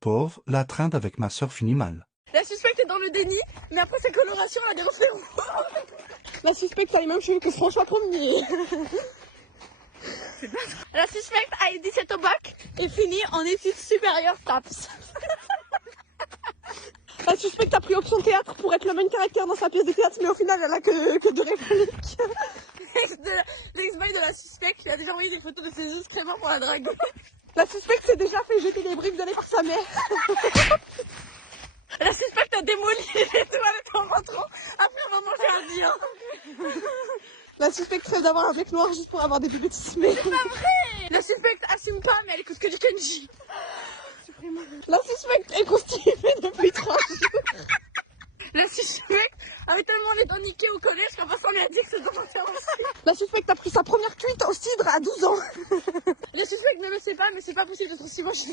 Pauvre, la trainte avec ma sœur finit mal. La suspecte est dans le déni, mais après sa coloration, elle a des reflets roux. La suspecte a les mêmes cheveux que François 1er. La suspecte a eu 17 au bac et finit en études supérieures TAPS. La suspecte a pris option théâtre pour être le main caractère dans sa pièce de théâtre, mais au final elle a que 2 répliques. L'ex-bail de la suspecte lui a déjà envoyé des photos de ses excréments pour la drague. La suspecte s'est déjà fait jeter des briques de lait par sa mère. La suspecte a démoli les toilettes en rentrant après avoir mangé un dire. La suspecte rêve d'avoir un bec noir juste pour avoir des bébés tismés. C'est pas vrai. La suspecte assume pas, mais elle écoute que du Kenji. La suspecte est constipée depuis 3 jours. La suspecte avait tellement les dents niquées au collège qu'en passant lui a dit que c'était dans aussi. La suspecte a pris sa première cuite au cidre à 12 ans. La suspecte ne le sait pas, mais c'est pas possible d'être aussi moche.